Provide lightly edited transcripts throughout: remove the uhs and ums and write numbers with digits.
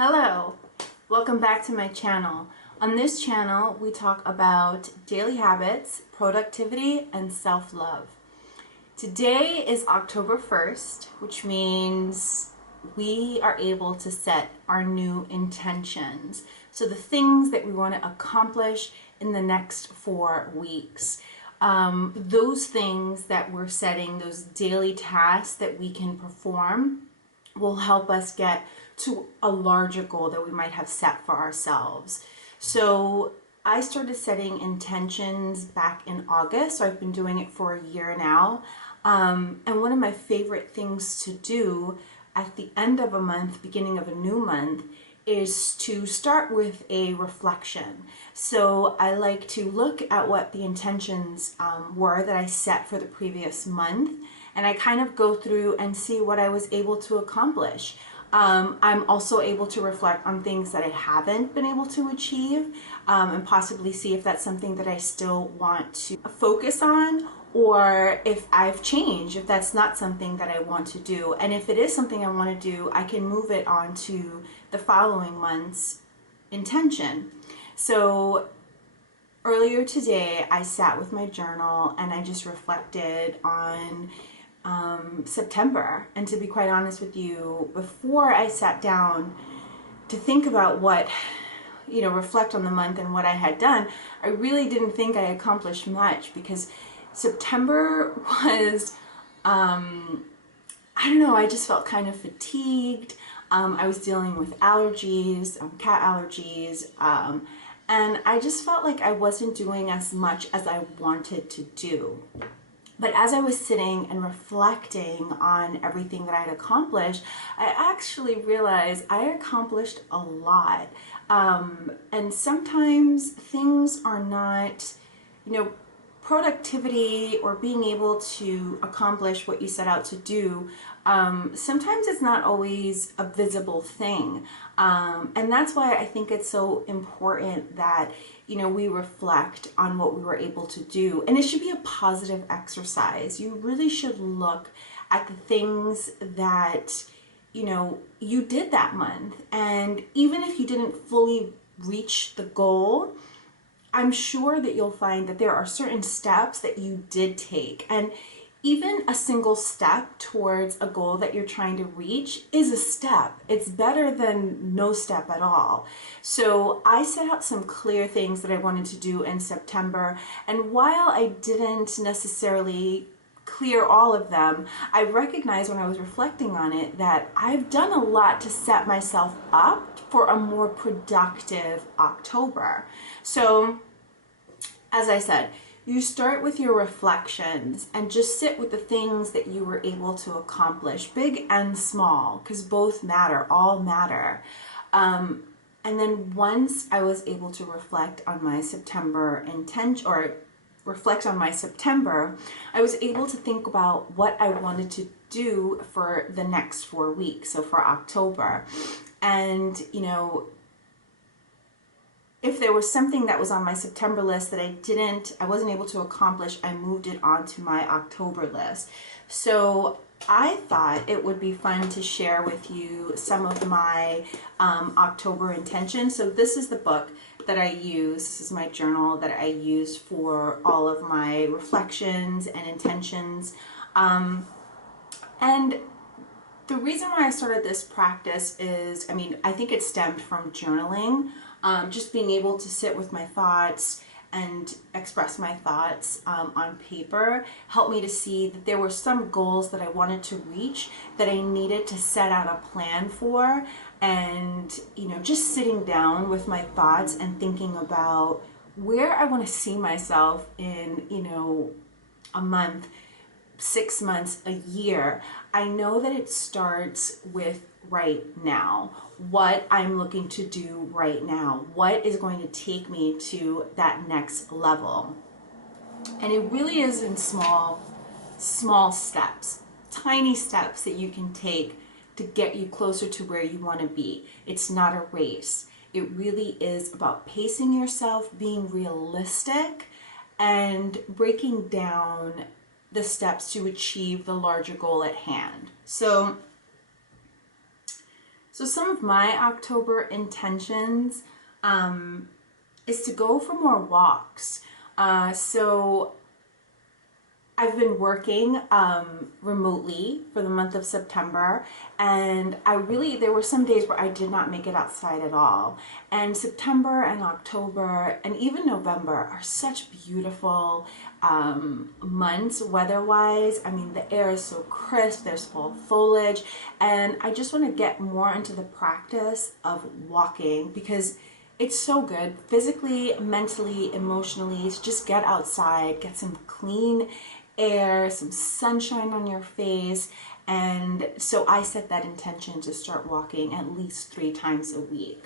Hello, welcome back to my channel. On this channel, we talk about daily habits, productivity, and self-love. Today is October 1st, which means we are able to set our new intentions. So the things that we want to accomplish in the next 4 weeks. Those things that we're setting, those daily tasks that we can perform, will help us get to a larger goal that we might have set for ourselves. So I started setting intentions back in August, so I've been doing it for a year now. And one of my favorite things to do at the end of a month, beginning of a new month, is to start with a reflection. So I like to look at what the intentions were that I set for the previous month, and I kind of go through and see what I was able to accomplish. I'm also able to reflect on things that I haven't been able to achieve, and possibly see if that's something that I still want to focus on, or if I've changed, if that's not something that I want to do. And if it is something I want to do, I can move it on to the following month's intention. So earlier today, I sat with my journal and I just reflected on September. And to be quite honest with you, before I sat down to think about what, reflect on the month and what I had done, I really didn't think I accomplished much, because September was, I don't know, I just felt kind of fatigued. I was dealing with allergies, cat allergies, and I just felt like I wasn't doing as much as I wanted to do. But as I was sitting and reflecting on everything that I had accomplished, I actually realized I accomplished a lot. And sometimes things are not, productivity or being able to accomplish what you set out to do, sometimes it's not always a visible thing. And that's why I think it's so important that, we reflect on what we were able to do. And it should be a positive exercise. You really should look at the things that, you did that month. And even if you didn't fully reach the goal, I'm sure that you'll find that there are certain steps that you did take. And even a single step towards a goal that you're trying to reach is a step. It's better than no step at all. So I set out some clear things that I wanted to do in September. And while I didn't necessarily clear all of them, I recognized when I was reflecting on it that I've done a lot to set myself up for a more productive October. So, as I said, you start with your reflections and just sit with the things that you were able to accomplish, big and small, because both matter, all matter. And then once I was able to reflect on my September intention, or reflect on my September, I was able to think about what I wanted to do for the next 4 weeks, so for October. And, if there was something that was on my September list that I wasn't able to accomplish, I moved it onto my October list. So I thought it would be fun to share with you some of my October intentions. So this is the book that I use. This is my journal that I use for all of my reflections and intentions. And the reason why I started this practice is, I think it stemmed from journaling. Just being able to sit with my thoughts and express my thoughts on paper helped me to see that there were some goals that I wanted to reach that I needed to set out a plan for. And, just sitting down with my thoughts and thinking about where I want to see myself in, a month, 6 months, a year. I know that it starts with right now. What I'm looking to do right now. What is going to take me to that next level. And it really is in small steps, tiny steps that you can take to get you closer to where you want to be. It's not a race. It really is about pacing yourself, being realistic, and breaking down the steps to achieve the larger goal at hand. So So some of my October intentions is to go for more walks. So I've been working remotely for the month of September, and there were some days where I did not make it outside at all. And September and October and even November are such beautiful months weather-wise. I mean, the air is so crisp, there's fall foliage, and I just want to get more into the practice of walking because it's so good physically, mentally, emotionally. Just get outside, get some clean air, some sunshine on your face. And so I set that intention to start walking at least 3 times a week.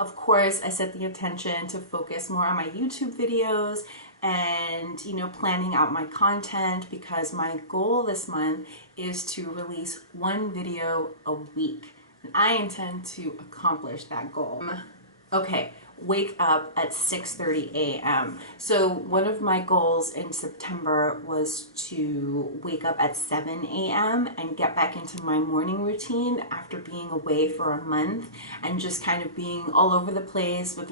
Of course, I set the intention to focus more on my YouTube videos and, planning out my content, because my goal this month is to release 1 video a week. And I intend to accomplish that goal. Okay, wake up at 6:30 a.m. So one of my goals in September was to wake up at 7 a.m. and get back into my morning routine after being away for a month and just kind of being all over the place with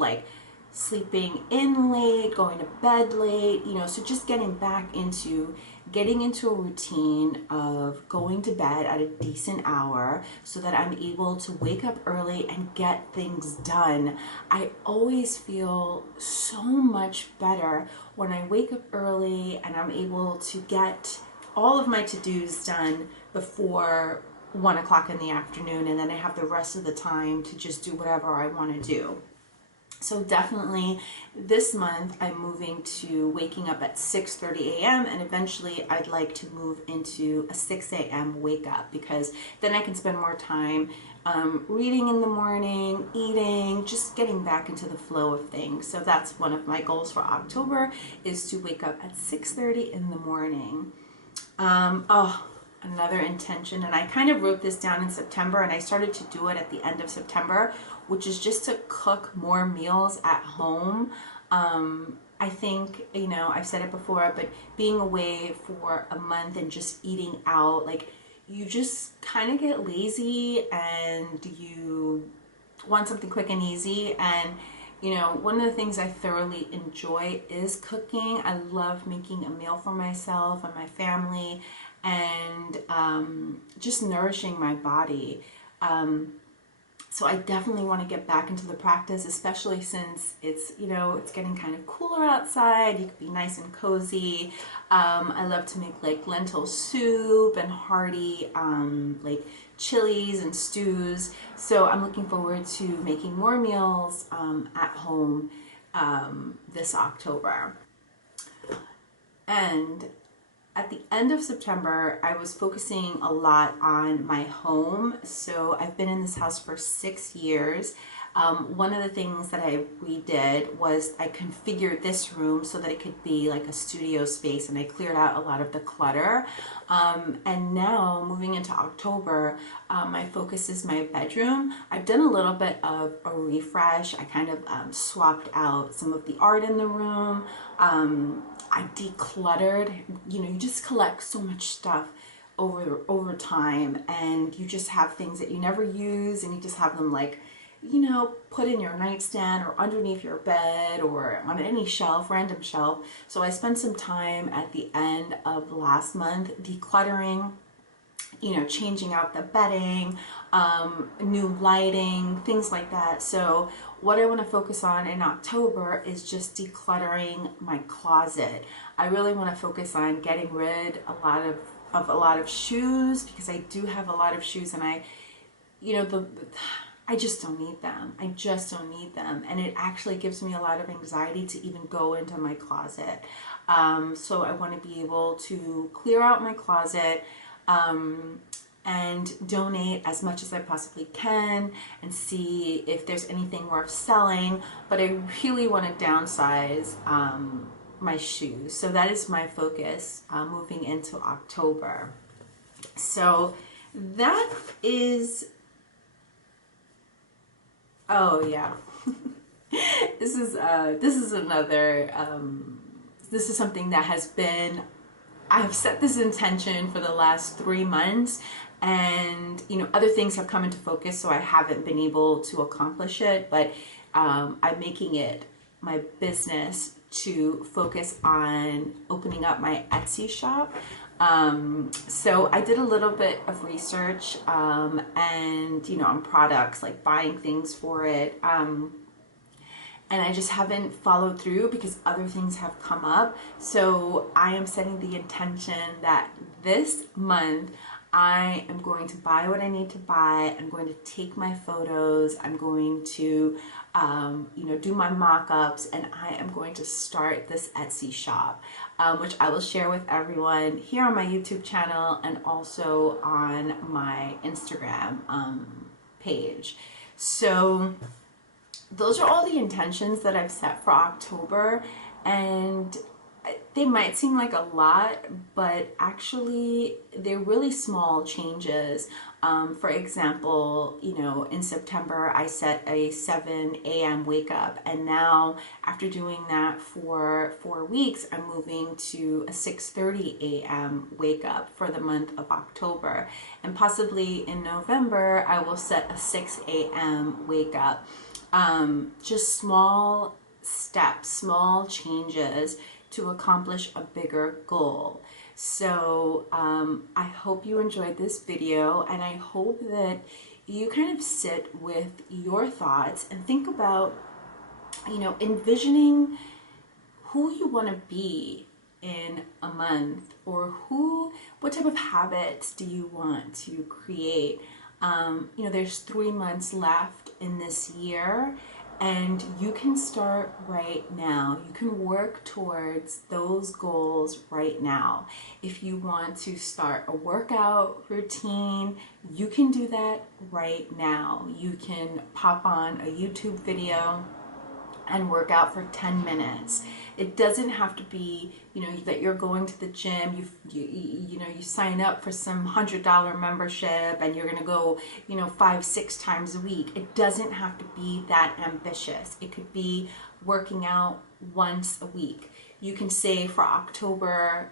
sleeping in late, going to bed late, so just getting into a routine of going to bed at a decent hour so that I'm able to wake up early and get things done. I always feel so much better when I wake up early and I'm able to get all of my to-dos done before 1 o'clock in the afternoon, and then I have the rest of the time to just do whatever I want to do. So definitely this month I'm moving to waking up at 6:30 a.m. and eventually I'd like to move into a 6 a.m. wake up, because then I can spend more time reading in the morning, eating, just getting back into the flow of things. So that's one of my goals for October, is to wake up at 6:30 in the morning. Another intention, and I kind of wrote this down in September and I started to do it at the end of September, which is just to cook more meals at home. I think, I've said it before, but being away for a month and just eating out, you just kind of get lazy and you want something quick and easy. And one of the things I thoroughly enjoy is cooking. I love making a meal for myself and my family, and just nourishing my body. So I definitely want to get back into the practice, especially since it's getting kind of cooler outside. You could be nice and cozy. I love to make lentil soup and hearty chilies and stews. So I'm looking forward to making more meals at home this October. And at the end of September, I was focusing a lot on my home. So I've been in this house for 6 years. One of the things that I redid was I configured this room so that it could be like a studio space, and I cleared out a lot of the clutter. And now, moving into October, my focus is my bedroom. I've done a little bit of a refresh. I kind of swapped out some of the art in the room. I decluttered. You just collect so much stuff over time, and you just have things that you never use, and you just have them put in your nightstand or underneath your bed or on any shelf, random shelf. So I spent some time at the end of last month decluttering, changing out the bedding, new lighting, things like that. So what I want to focus on in October is just decluttering my closet. I really want to focus on getting rid of a lot of shoes, because I do have a lot of shoes, and I just don't need them. I just don't need them. And it actually gives me a lot of anxiety to even go into my closet. So I want to be able to clear out my closet and donate as much as I possibly can and see if there's anything worth selling. But I really want to downsize my shoes. So that is my focus moving into October. So that is... Oh yeah, this is another. This is something that has been. I have set this intention for the last 3 months, and other things have come into focus, so I haven't been able to accomplish it, but I'm making it my business to focus on opening up my Etsy shop. So I did a little bit of research, and on products, like buying things for it, and I just haven't followed through because other things have come up. So I am setting the intention that this month I am going to buy what I need to buy. I'm going to take my photos. I'm going to, do my mock-ups, and I am going to start this Etsy shop, which I will share with everyone here on my YouTube channel and also on my Instagram page. So those are all the intentions that I've set for October, and they might seem like a lot, but actually they're really small changes. For example, in September I set a 7 a.m. wake up, and now after doing that for 4 weeks, I'm moving to a 6:30 a.m. wake up for the month of October, and possibly in November I will set a 6 a.m. wake up. Just small steps, small changes to accomplish a bigger goal. So I hope you enjoyed this video, and I hope that you kind of sit with your thoughts and think about, envisioning who you want to be in a month, or what type of habits do you want to create. There's 3 months left in this year, and you can start right now. You can work towards those goals right now. If you want to start a workout routine, you can do that right now. You can pop on a YouTube video and work out for 10 minutes. It doesn't have to be, that you're going to the gym, you sign up for some $100 membership and you're gonna go, 5-6 times a week. It doesn't have to be that ambitious. It could be working out once a week. You can say for October,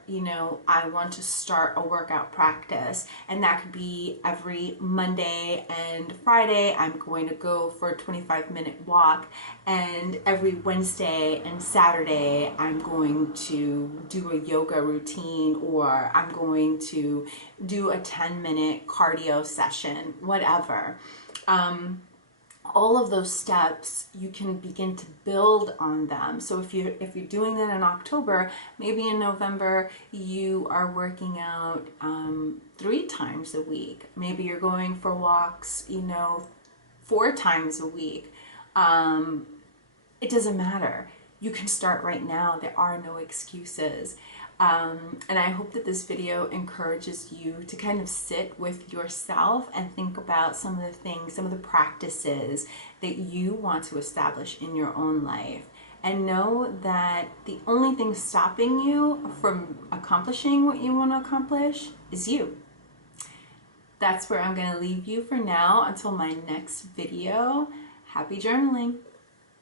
I want to start a workout practice, and that could be every Monday and Friday I'm going to go for a 25-minute walk, and every Wednesday and Saturday I'm going to do a yoga routine, or I'm going to do a 10-minute cardio session, whatever. All of those steps, you can begin to build on them. So if you're doing that in October, maybe in November you are working out 3 times a week. Maybe you're going for walks, 4 times a week. It doesn't matter. You can start right now. There are no excuses. And I hope that this video encourages you to kind of sit with yourself and think about some of the things, some of the practices that you want to establish in your own life. And know that the only thing stopping you from accomplishing what you want to accomplish is you. That's where I'm going to leave you for now until my next video. Happy journaling!